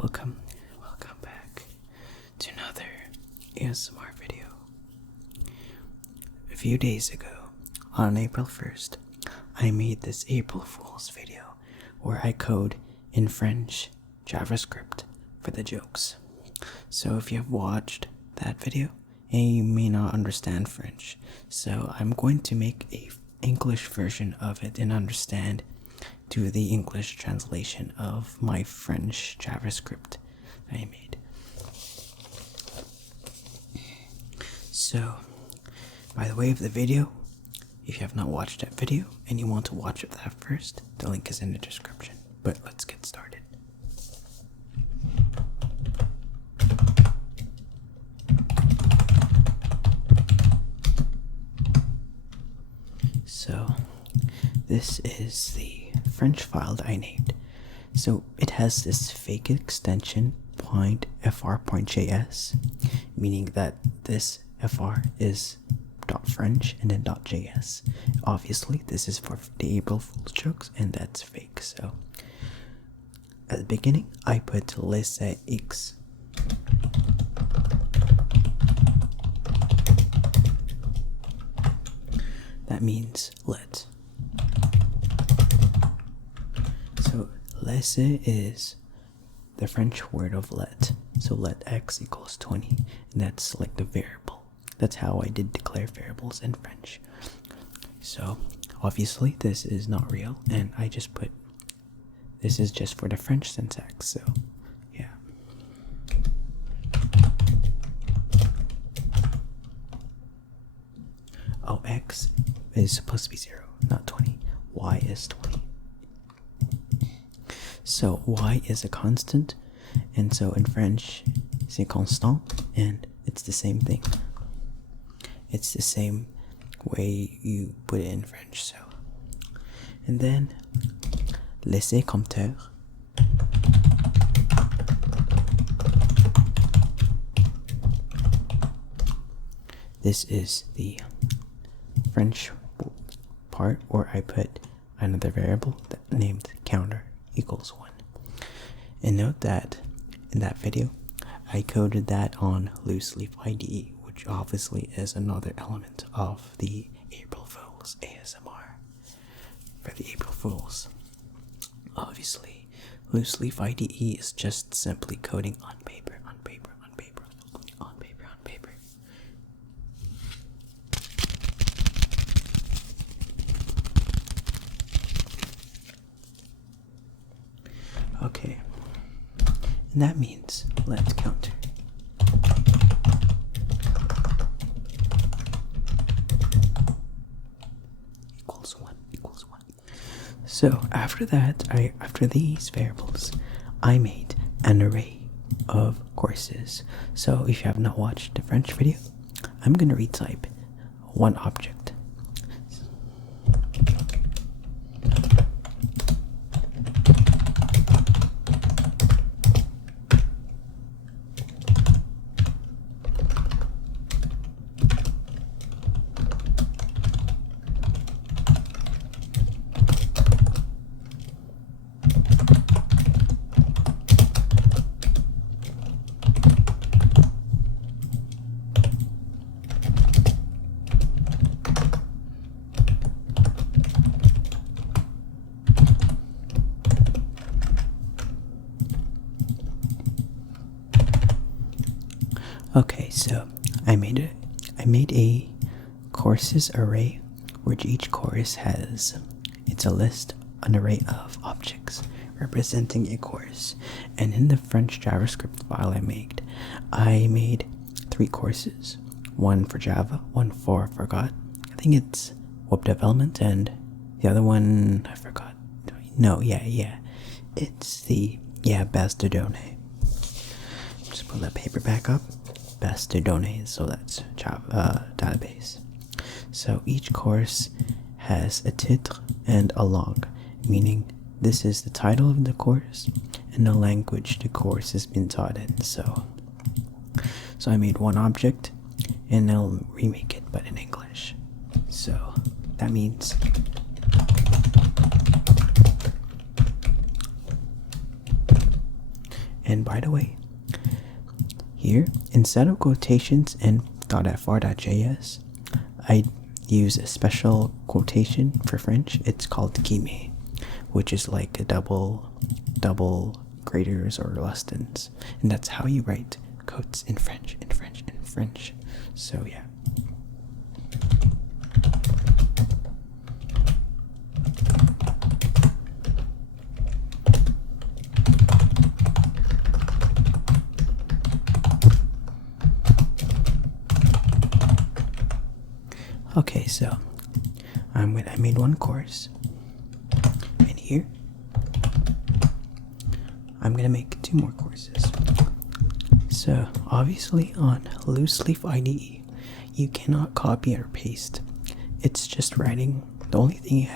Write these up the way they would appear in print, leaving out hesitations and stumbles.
Welcome back to another ASMR video. A few days ago, on April 1st, I made this April Fool's video where I code in French JavaScript for the jokes. So if you have watched that video and you may not understand French, so I'm going to make a English version of it and understand to the English translation of my French JavaScript that I made. So, by the way of the video, if you have not watched that video and you want to watch that first, the link is in the description. But let's get started. So, this is the French file that I named. So it has this fake extension .fr.js, meaning that this fr is .french and then .js. Obviously, this is for the April Fool's jokes, and that's fake. So at the beginning, I put laissez x. That means let. So laissez is the French word of let. So let x equals 20, and that's like the variable. That's how I did declare variables in French. So obviously this is not real, and I just put this is just for the French syntax. So yeah. Oh, x is supposed to be 0, not 20. Y is 20. So y is a constant, and so in French c'est constant, and it's the same thing. It's the same way you put it in French. So, and then laissez compteur. This is the French part where I put another variable that named counter equals 1. And note that in that video, I coded that on LooseLeaf IDE, which obviously is another element of the April Fool's ASMR. For the April Fools, obviously, LooseLeaf IDE is just simply coding on paper, on paper, on paper, on paper, on paper. Okay, and that means let's counter. Equals 1, equals 1. So after that, after these variables, I made an array of courses. So if you have not watched the French video, I'm gonna retype one object. Okay, so I made a courses array where each course has, it's a list, an array of objects representing a course. And in the French JavaScript file I made 3 courses, one for Java, one for I think it's web development, and the other one I forgot. No, yeah, it's the base de données. Just pull that paper back up. Base de données, so that's Java database. So each course has a titre and a log, meaning this is the title of the course and the language the course has been taught in. So I made one object and I'll remake it but in English. So that means And by the way, here, instead of quotations in .fr.js, I use a special quotation for French. It's called guillemets, which is like a double graders or less thans. And that's how you write quotes in French, So yeah. Okay, so I made one course, and here I'm gonna make 2 more courses. So obviously on LooseLeaf IDE, you cannot copy or paste. It's just writing. The only thing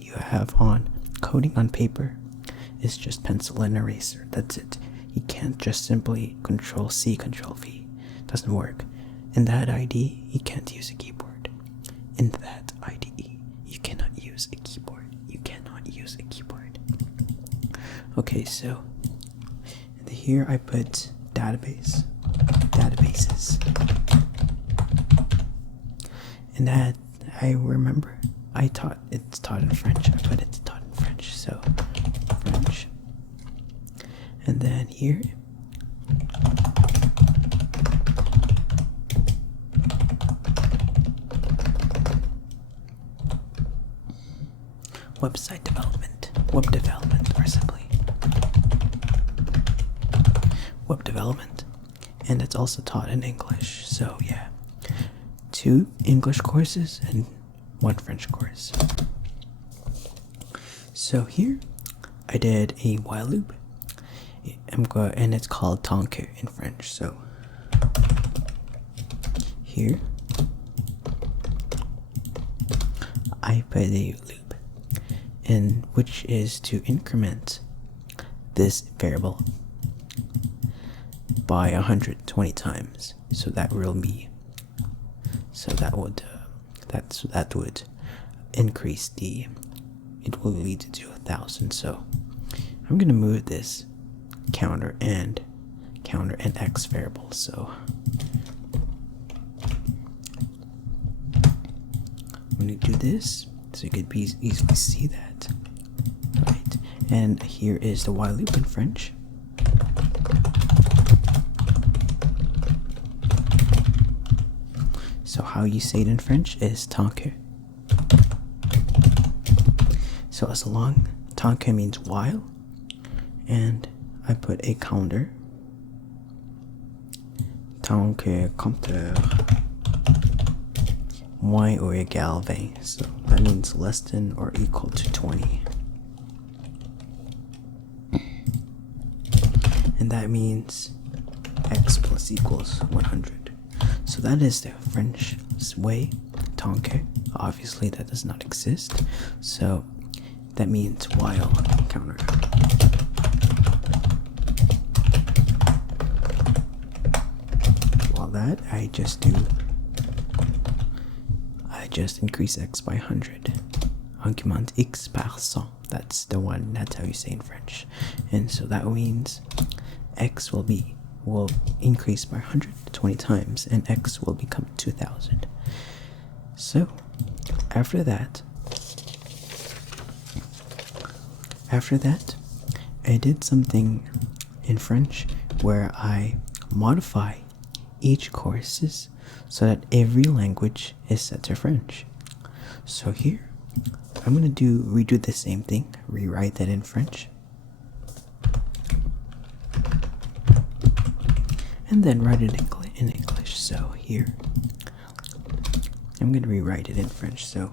you have on coding on paper is just pencil and eraser. That's it. You can't just simply Control C, Control V. Doesn't work. In that IDE, you can't use a keyboard. In that IDE, you cannot use a keyboard. Okay, so here I put databases, and that I remember it's taught in French, but it's taught in French, so French. And then here website development, web development, or simply web development, and it's also taught in English. So yeah, 2 English courses and 1 French course. So here I did a while loop, and it's called tingles in French. So here I put a loop, and which is to increment this variable by 120 times. So that would increase it will lead to 1,000. So I'm gonna move this counter and x variable. So I'm gonna do this so you could easily see that, right? And here is the while loop in French. So how you say it in French is tingles. So as long, tingles means while, and I put a counter. Tingles compteur moins ou égal 20. So that means less than or equal to 20. And that means x plus equals 100. So that is the French way, tingles. Obviously that does not exist. So that means while counter. While that, I just increase x by 100. Augmente x par 100. That's how you say in French. And so that means x will increase by 120 times, and x will become 2,000. So after that, I did something in French where I modify each courses so that every language is set to French. So here, I'm going to redo the same thing, rewrite that in French, and then write it in English. So here, I'm going to rewrite it in French. So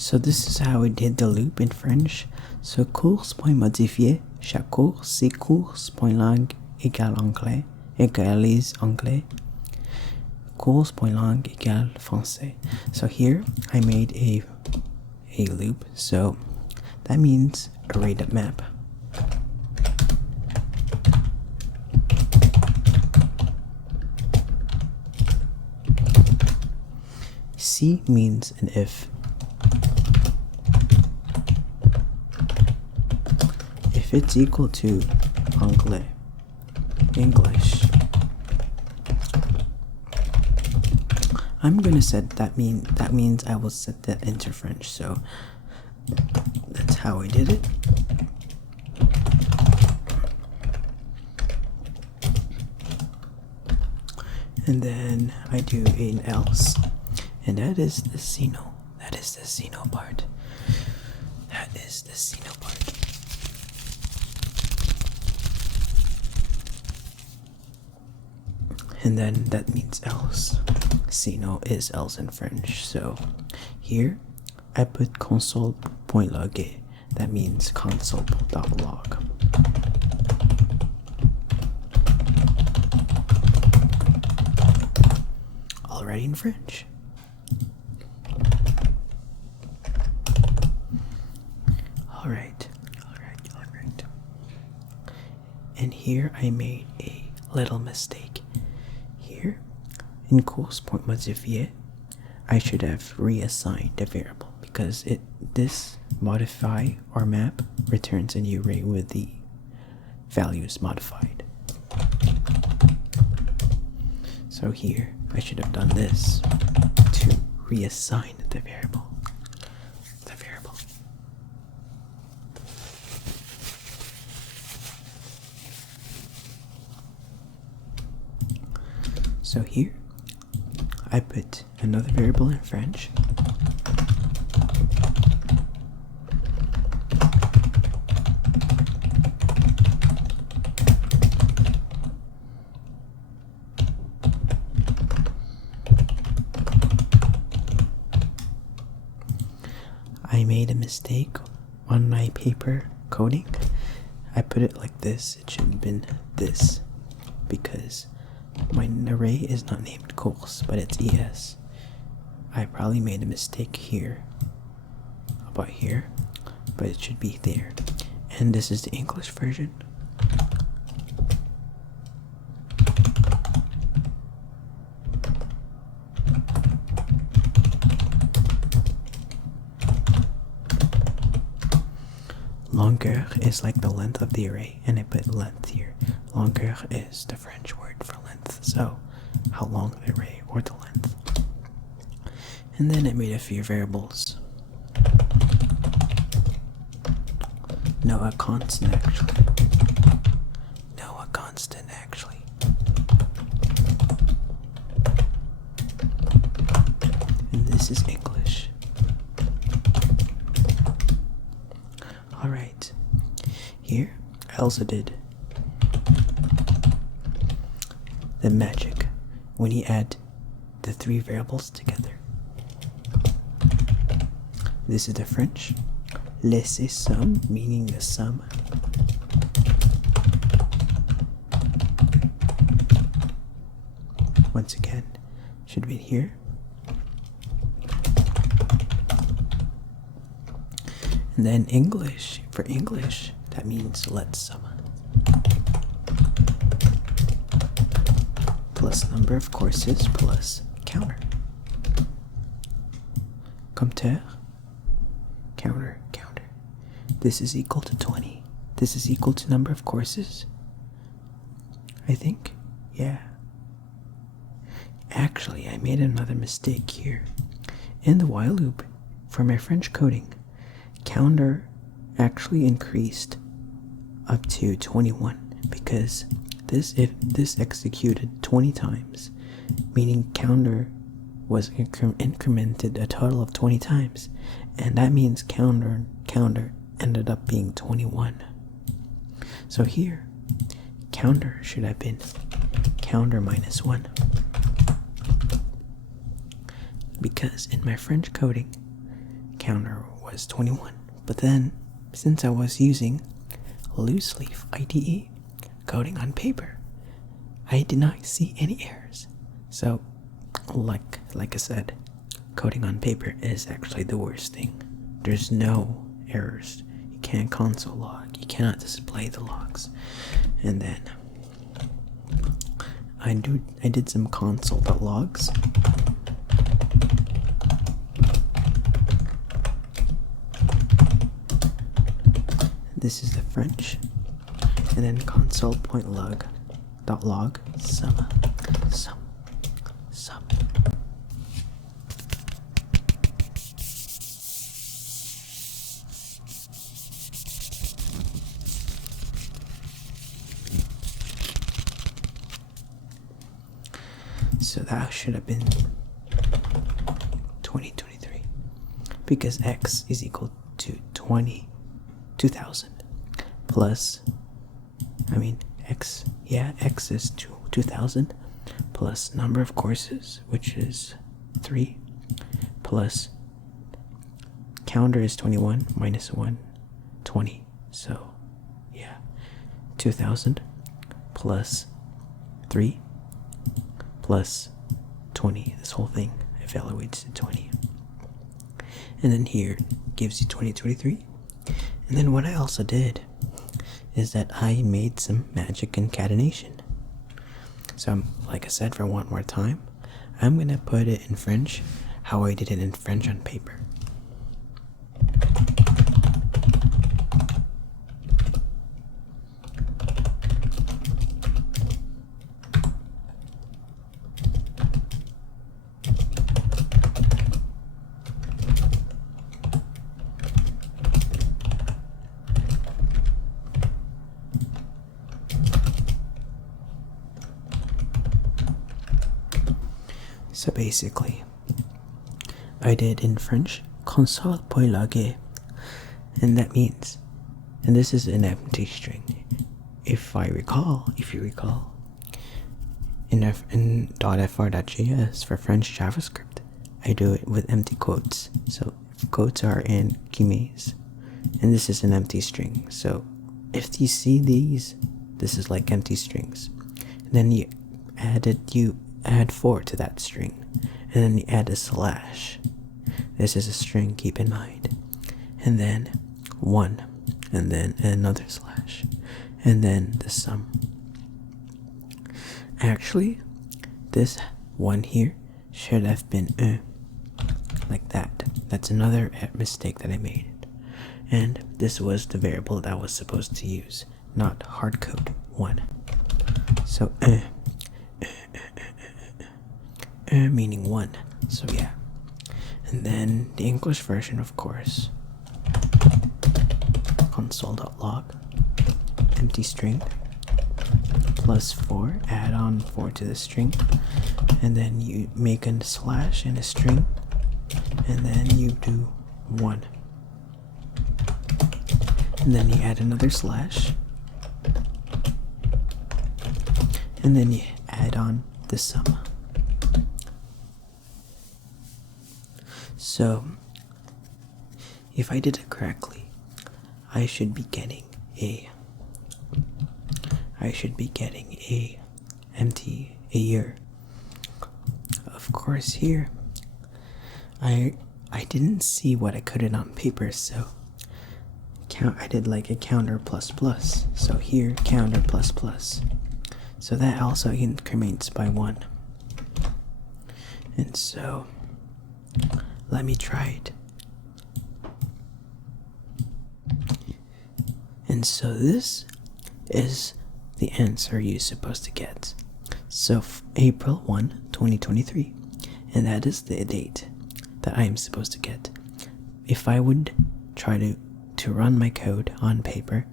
So this is how we did the loop in French. So course.modifier, chaque course, c'est course.langue égale anglais, égalise anglais, course.langue égale français. So here I made a loop, so that means array.map. C means an if. If it's equal to anglais, English, I'm gonna set that means I will set that into French. So that's how I did it. And then I do an else, and that is the signal. That is the signal part. That is the signal part. And then that means else. Signal is else in French. So here I put console.log. That means console.log. Already in French. Alright. And here I made a little mistake. Here in course.modifier, I should have reassigned the variable because this modify or map returns a new array with the values modified. So here I should have done this to reassign the variable. So here I put another variable in French. I made a mistake on my paper coding. I put it like this. It should have been this because my array is not named course, but it's ES. I probably made a mistake here, about here, but it should be there. And this is the English version. Longueur is like the length of the array, and I put length here. Longueur is the French word for length, so how long the array or the length. And then I made a few variables. No, a constant actually. And this is English. Alright, here I also did the magic when you add the three variables together. This is the French. Laisser sum, meaning the sum. Once again, should be here. And then English, for English, that means let sum. Plus number of courses plus counter. Compteur, counter. This is equal to 20. This is equal to number of courses, I think. Yeah. Actually, I made another mistake here. In the while loop, for my French coding, counter actually increased up to 21 because this executed 20 times, meaning counter was incremented a total of 20 times, and that means counter ended up being 21. So here, counter should have been counter minus 1. Because in my French coding, counter was 21. But then, since I was using LooseLeaf IDE, coding on paper, I did not see any errors. So, like I said, coding on paper is actually the worst thing. There's no errors. You can't console log. You cannot display the logs. And then I did some console.logs. This is the French. And then console.log sum. So that should have been 2023 because x is equal to 2000 plus, x is 2000 plus number of courses, which is 3, plus counter is 21 minus 1, 20. So, 2000 plus 3 plus 20. This whole thing evaluates to 20. And then here gives you 2023. And then what I also did is that I made some magic concatenation. So, like I said, for one more time, I'm gonna put it in French how I did it in French on paper. So basically, I did in French console.log, and that means, and this is an empty string. If you recall, in .fr.js for French JavaScript, I do it with empty quotes. So quotes are in guillemets, and this is an empty string. So if you see these, this is like empty strings. And then you add 4 to that string, and then you add a slash. This is a string, keep in mind. And then 1, and then another slash, and then the sum. Actually, this one here should have been like that. That's another mistake that I made. And this was the variable that I was supposed to use, not hardcode 1. So meaning 1. So yeah. And then the English version, of course, console.log empty string plus 4, add on 4 to the string, and then you make a slash in a string, and then you do 1, and then you add another slash, and then you add on the sum. So, if I did it correctly, I should be getting a year. Of course, here I didn't see what I could on paper, so I did like a counter plus plus. So here counter plus plus. So that also increments by 1. And so let me try it. And so this is the answer you're supposed to get. So April 1, 2023. And that is the date that I am supposed to get. If I would try to run my code on paper,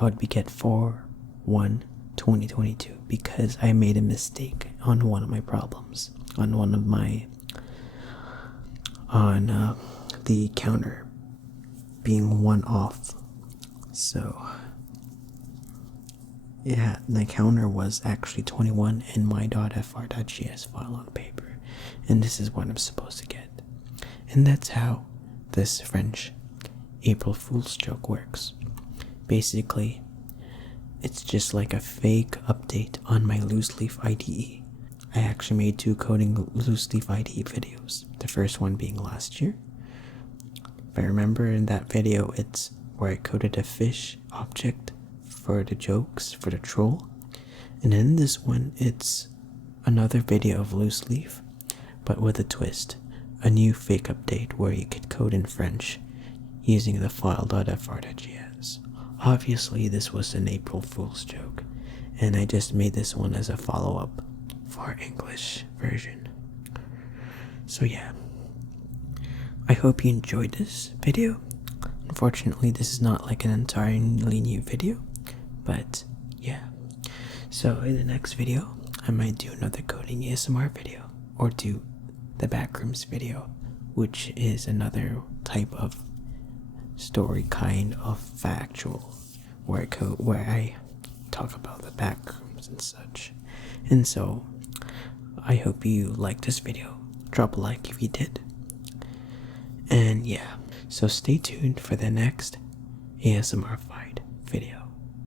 I would get 4/1/2022 because I made a mistake on one of my problems, on the counter being 1 off. So yeah, the counter was actually 21 in my .fr.js file on paper, and this is what I'm supposed to get. And that's how this French April Fool's joke works. Basically, it's just like a fake update on my LooseLeaf IDE. I actually made 2 coding LooseLeaf IDE videos. The first one being last year. If I remember, in that video, it's where I coded a fish object for the jokes, for the troll. And in this one, it's another video of LooseLeaf, but with a twist. A new fake update where you could code in French using the file.fr.js. Obviously, this was an April Fool's joke, and I just made this one as a follow-up for English version. So yeah, I hope you enjoyed this video. Unfortunately, this is not like an entirely new video, but yeah. So in the next video, I might do another coding ASMR video, or do the Backrooms video, which is another type of story kind of factual, where I talk about the backrooms and such. And so I hope you liked this video. Drop a like if you did. And yeah, so stay tuned for the next ASMR fight video.